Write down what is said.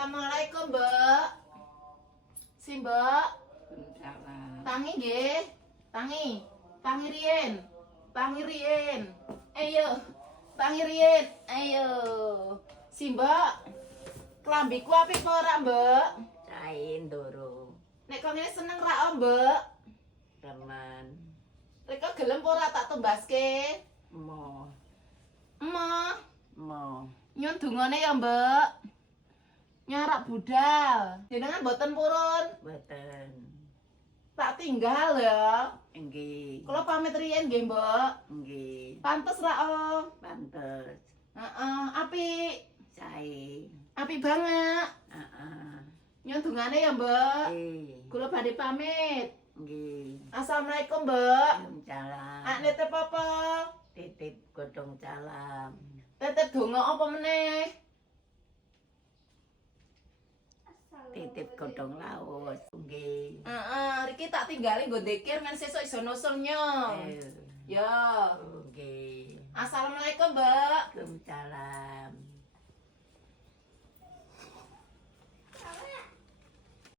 Assalamualaikum, Mbak. Si Mbak. Tangi nggih. Tangi. Tangi riyen. Tangi riyen. Ayo. Tangi riyen. Ayo. Si Mbak. Klambiku apik apa ora, Mbak? Cain doro Nek kok ngene seneng ra, oh, Mbak? teman Rek kok gelem apa ora tak tembaske? mo Emoh. mo Nyun dungane ya, Mbak. Nyarak budal. Jenengan boten purun. beten Tak tinggal ya. enggih Kula pamit riyen nggih, Mbak. enggih Pantes ra, Om. pantes Heeh, apik. cain Apik banget. Nyun dungane ya, Mbak. Kula badhe pamit. enggih Assalamualaikum, Mbak. salam Ak nitip apa? titip godong salam Titip donga apa meneh? titip godong laos enggih Heeh, iki tak tinggali nggo dzikir ngan sesuk iso nusul nyong. Ya. enggih Assalamualaikum, Mbak. salam